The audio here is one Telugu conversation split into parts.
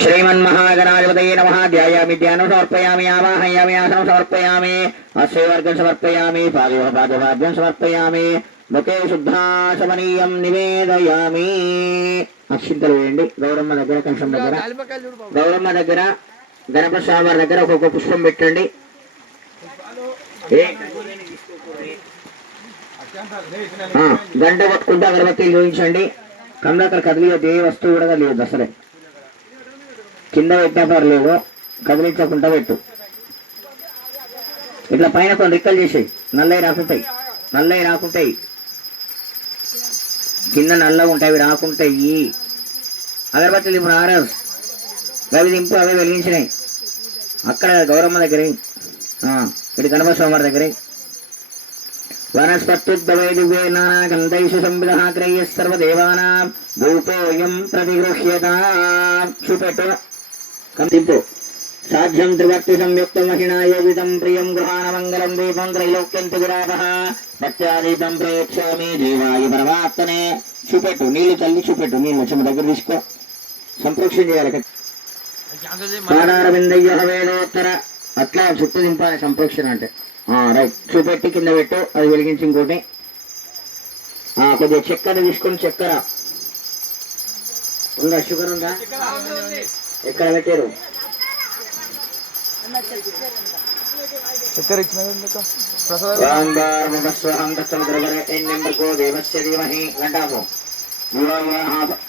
श्रीमन्महागणाधिपतये नमः। ध्यायामि ध्यानं समर्पयामि, आवाहयामि आसनं समर्पयामि, हस्तेवर्गं समर्पयामि, पादोपाद्यं समर्पयामि, मुखे शुद्धाशमनीयं निवेदयामि। అక్షింతలు వేయండి. గౌరమ్మ దగ్గర, కలశం దగ్గర, గౌరమ్మ దగ్గర, గణపతి స్వామి దగ్గర ఒక్కొక్క పుష్పం పెట్టండి. గంట కొట్టుకుంటూ అగరబత్తీలు చూపించండి. కందాకర కదిలే ఏ వస్తువు కూడా లేదు, అసలే కింద పెట్టా పర్లేదు, కదిలించకుండా పెట్టు. ఇట్లా పైన కొన్ని రిక్కలు చేసేయి, నల్లవి రాకుంటాయి, నల్లవి రాకుంటాయి, కింద నల్లగా ఉంటాయి, అవి రాకుంటాయి. అగరబత్తీలు ఇప్పుడు ఆర్ఎస్ అవి దింపు, అవి వెలిగించినాయి. అక్కడ గౌరమ్మ దగ్గర, ఇటు గణపతి స్వామి దగ్గర. వనస్పత్యుద్భవే దివ్యే నానాగంధైషు సంవిదః క్రయః సర్వదేవానాం ధూపోయం ప్రతిగృహ్యత. చూపెట్టు, కంతింపు. సాధ్యం త్రివర్తి సంయుక్తం మహిళా యోగితం ప్రియం గృహాణమంగళం దీపం త్రైలోక్యం తుగురాపః పత్యాదీపం ప్రేక్షామి జీవాయ పరమాత్మనే. చూపెట్టు, నీళ్లు చల్లి చూపెట్టు, నీళ్ళు చెమ్మ దగ్గర తీసుకో, సంప్రోక్షణ చేయాలి. పాదారవిందయ్య వేదోత్తర, అట్లా చుట్టూ దింపాలి సంప్రోక్షణ అంటే. రైట్, చూపెట్టి కింద పెట్టు, అది వెలిగించి. ఇంకోటి కొద్దిగా చక్కెర తీసుకొని, చక్కెర ఉందా? షుగర్ ఉందా? ఎక్కడ పెట్టారు? చక్కెర ఇచ్చిన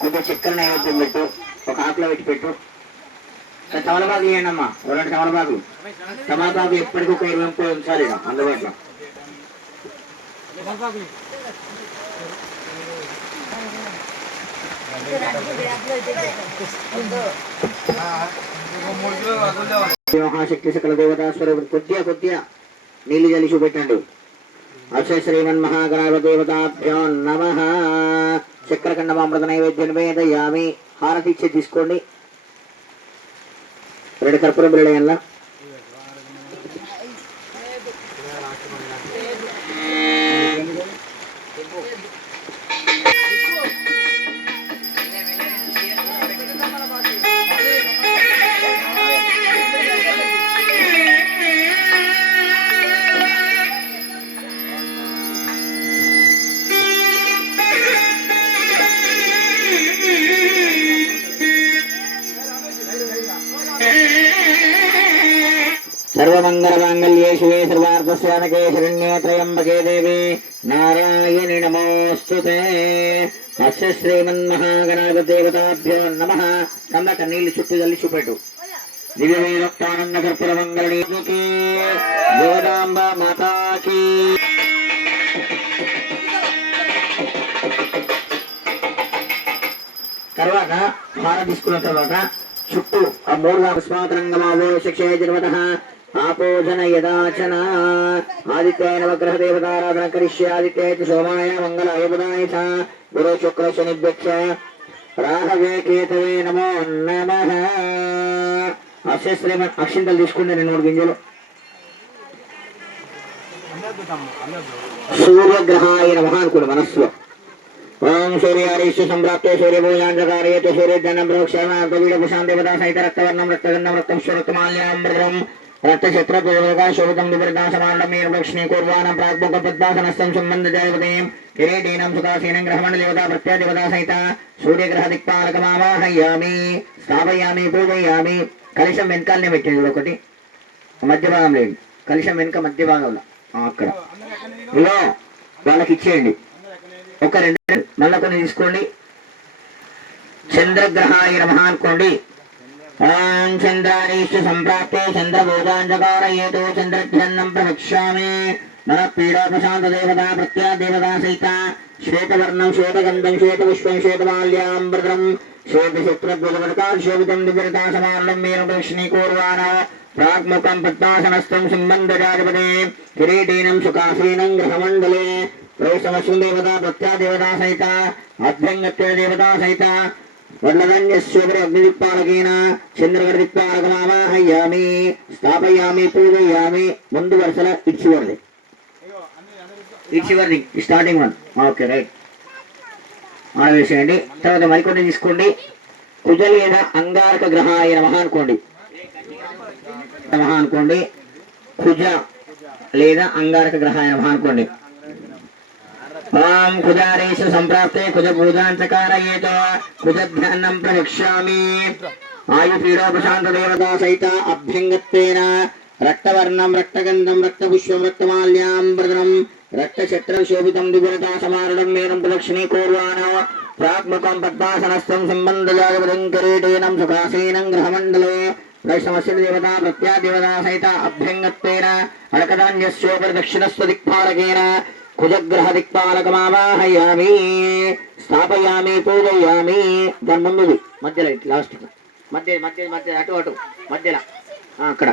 కొద్దిగా చక్కెర నైవేద్యం పెట్టు, ఒక ఆకులో పెట్టి పెట్టు. తమలపాకు ఇవ్వండి అమ్మా, రెండు తమలపాకులు. తమలపాకు ఎప్పటికీ ఒక 20 ఉంచాలి అందుబాటులో. మహాశక్తి సకల దేవతా స్వరూపం. కొద్దిగా కొద్దిగా నీళ్లు జల్లి చూపెట్టండి. అక్షయ శ్రీమన్మహాగణాధిపదేవతాభ్యో నమః. చక్ర కండమామృత నైవేద్యం వేదయామి. హారతి ఇచ్చి తీసుకోండి. 2 కర్పూరం బిళ్ళ. సర్వమంగళమాంగళ్యే శివే సర్వార్థసాధకే శరణ్యే త్రయంబకే దేవి నారాయణి నమోస్తుతే. అస్య శ్రీమన్మహాగణాధిపదేవతాభ్యో నమః. కన్నక నీళ్లు చుట్టూ జల్లి చూపెట్టు. దివ్యవేదోక్తానంద కర్పూర మంగళనీకి జగదాంబ మాతాకి. తర్వాత హార తీసుకున్న తర్వాత చుట్టూ ఆ 3 స్వాతంగమావో శిక్షే జన్మతః ఆపోజన యదాచన. ఆదిత్యాయ నవగ్రహ దేవతారాధన కరిష్య. ఆదిత్యాయ సోమాయ మంగళాయ బుధాయ చ గురు శుక్ర శనిభ్యక్ష రాహవే కేతవే నమో నమః. అక్షశ్రేమ అక్షింతలు తీసుకుంటే 2 గింజలు. సూర్యగ్రహాయ నమః అనుకోండి మనస్సులో. ఓం సూర్యారీశ్వ సంప్రాప్తే సూర్యభూజాంజకారయతే సూర్యజనం ప్రోక్షాంత దేవతా సహిత రక్తవర్ణం రక్తగంధం రక్తశ్వరత్మాల్యామృతం రక్తక్షత్రపూర్వక శోభితం వివృతాసమాండం మీరు లక్ష్మీ కుర్వాణం ప్రాగ్ముఖ పద్మాసనస్థం సంబంధ దేవతేం కిరీటీనం సుఖాసీనం గ్రహమండ దేవతా ప్రత్యయ దేవతా సహిత సూర్యగ్రహ దిక్పాలకమావాహయామి స్థాపయామి పూజయామి. కలశం వెనకాలనే పెట్టండి. ఒకటి మధ్య భాగం లేదు, కలశం వెనుక మధ్య భాగంలో అక్కడ ఇలా వాళ్ళకి ఇచ్చేయండి. ఒక 2 మళ్ళా కొన్ని తీసుకోండి. చంద్రగ్రహాయ నమః అనుకోండి. ఓం చంద్రారీశ్వ సంప్రాప్తే చంద్రభోజాంజకారయేతో చంద్రఘ్నం ప్రవక్ష్యామి. మన పీడోపశాంత దేవతా ప్రత్యా దేవతా సహిత శ్వేతవర్ణం శ్వేతగంధం శ్వేతపుష్పం శ్వేతమాల్యామృతం శ్వేతశత్రుద్భుతపడకాల్ శోభితం దివ్యతా సమానం మీరు లక్ష్మీకూర్వాణ ప్రాగ్ముఖం పద్మాసనస్థం సంబంధజాధిపతే కిరీటీనం సుఖాసీనం గ్రహమండలే ప్రవేశమశ్వం దేవతా ప్రత్యా దేవతా సహిత అభ్యంగత్య దేవతా సహిత వడ్లగన్యస్యోపరి అగ్నిదిక్పాలకేన చంద్రగఢ దిక్పాలకమావాహయామి స్థాపయామి పూజయామి. ముందు వరుసల ఇచ్చివర్ది స్టార్టింగ్ 1. ఓకే రైట్, ఆడవేసేయండి. తర్వాత మరికొన్ని తీసుకోండి. కుజ లేదా అంగారక గ్రహాయ నమః అనుకోండి. నమః అనుకోండి. కుజ లేదా అంగారక గ్రహాయ నమః అనుకోండి. ఓం కుజారేషు సంప్రాప్తే కుజ పూజాంచకారయేత కుజ ధ్యానం ప్రవక్ష్యామి. ఆయు పీడోపశాంత దేవతా సహిత అభ్యంగత్వేన రక్తవర్ణం రక్తగంధం రక్తపుష్పం రక్తమాల్యాంబృతం రక్తఛత్రం శోభితం దివ్యతా సమారుఢం మేనం ప్రదక్షిణీ కూర్వాణ ప్రాత్మకం పద్మాసనస్థం సంబంధజాగపదం కరేటేనం సుఖాసీనం గ్రహమండలే వైష్ణవస్య దేవతా ప్రత్యాదేవతా సహిత అభ్యంగత్వేన అడకదాన్యస్యోపరి దక్షిణస్వ దిక్పాలకేన కుజగ్రహ దిక్పాలకమావాహయామి స్థాపయామి పూజయామి. దాని ముందుది మధ్యలో లాస్ట్ మధ్య మధ్య మధ్య అటు అటు మధ్యలో అక్కడ